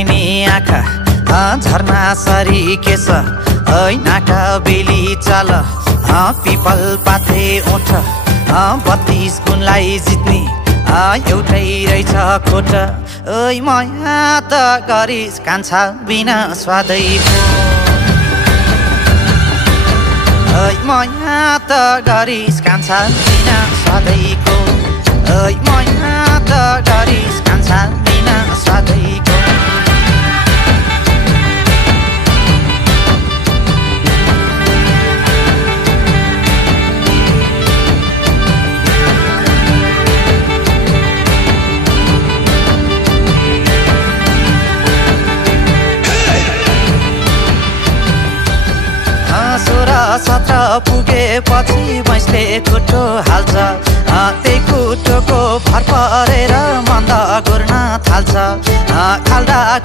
नैनी आँखा झरना sorry case नाका बेली चाल पिपल पाते ओठ 32 गुणलाई जित्ने एउटै रहेछ खोट ओइ माया त गरिस कान्छा बिना स्वादैको ओइ माया त गरिस कान्छा बिना स्वादैको ओइ माया त गरिस कान्छा बिना स्वादैको सत्र पुगेपछि भैँसले खुट्टो हाल्छ त्यही खुट्टोको भर परेर मन्द गुर्न थाल्छ खाल्दा